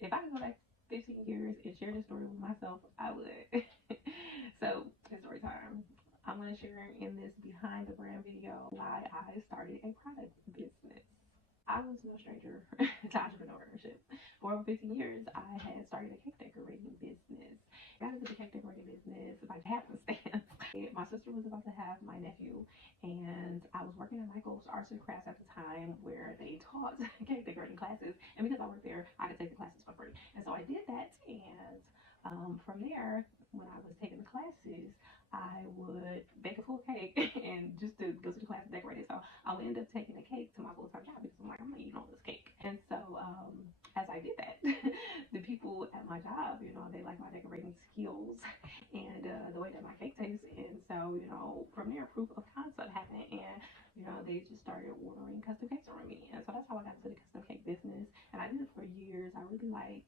if I could go back 15 years and share this story with myself, I would. So it's story time. I'm going to share in this behind the brand video why I started a product business. I was no stranger to entrepreneurship. For over 15 years, I had started a cake decorating business. I got into the cake decorating business by happenstance. My sister was about to have my nephew, and I was working at Michael's Arts and Crafts at the time where they taught cake decorating classes. And because I worked there, I could take the classes for free. And so I did that. And from there, when I was taking the classes, I would bake a full cake and just to go to the class and decorate it. So I would end up taking the cake to my full time job because I'm like, I'm gonna eat all this cake. And so as I did that, the people at my job, they like my decorating skills and the way that my cake tastes. And so, from there, proof of concept happened, and they just started ordering custom cakes from me. And so that's how I got into the custom cake business. And I did it for years. I really like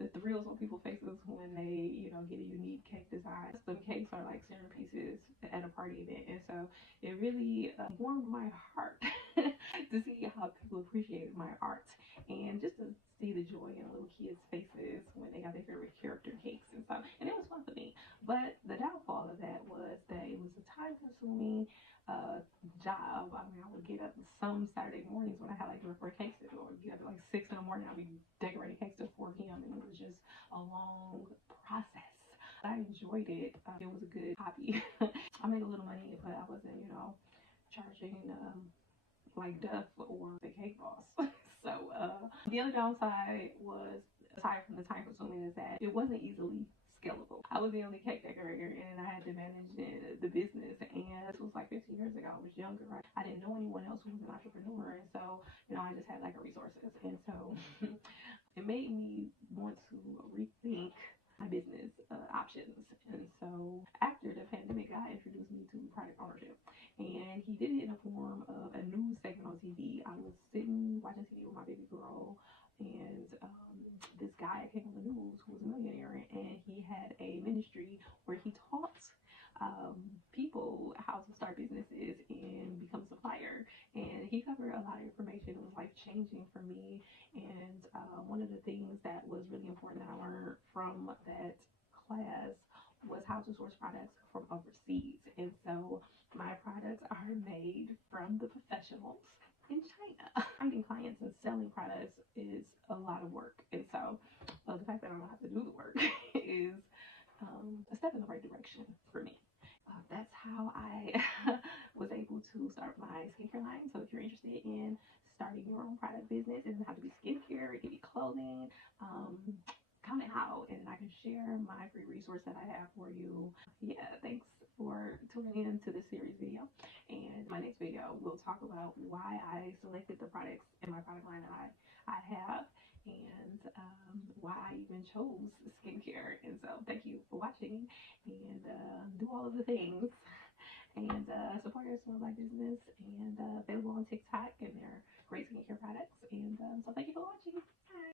the thrills on people's faces when they, get a unique cake design. Custom cakes are like centerpieces at a party event, and so it really warmed my heart to see how people appreciated my art and just to see the joy in little kids' faces when they got their favorite character cakes and stuff. And it was fun for me. But the downfall of that was that it was a time-consuming job. I mean, I would get up some Saturday mornings when I had like 3 or 4 cakes to do. I would get up at like 6 in the morning. I'd be decorating cakes till 4 p.m. and it was just a long process. I enjoyed it. It was a good hobby. I made a little money, but I wasn't, charging like Duff or the Cake Boss. So the other downside was, aside from the time consuming, is that it wasn't easily scalable. I was the only cake decorator and I had to manage the business, and this was like 15 years ago. I was younger, right? I didn't know anyone else who was an entrepreneur, and so I just had like resources, and so it made me want to rethink my business options. And so after the pandemic, God introduced me to product ownership, and he did it in the form of a news segment on TV. I was sitting watching TV with my baby girl, and this guy came on the news who was a millionaire, and he had a ministry where he taught people how to start businesses and become a supplier. And he covered a lot of information. It was life changing for me. And one of the things that was really important that I learned from that class was how to source products from overseas. And so my products are made from the professionals in China. Finding clients and selling products is a lot of work. And so the fact that I don't have to do the work is a step in the right direction for me. That's how I was able to start my skincare line. So if you're interested in starting your own product business, it doesn't have to be skincare, it could be clothing. Comment how, and I can share my free resource that I have for you. Yeah, thanks for tuning in to this series video. And my next video, we'll talk about why I selected the products in my product line that I have, and why I even chose skincare. And so thank you for watching, and do all of the things, and support your small black business, and available on TikTok, and they're great skincare products. And so thank you for watching.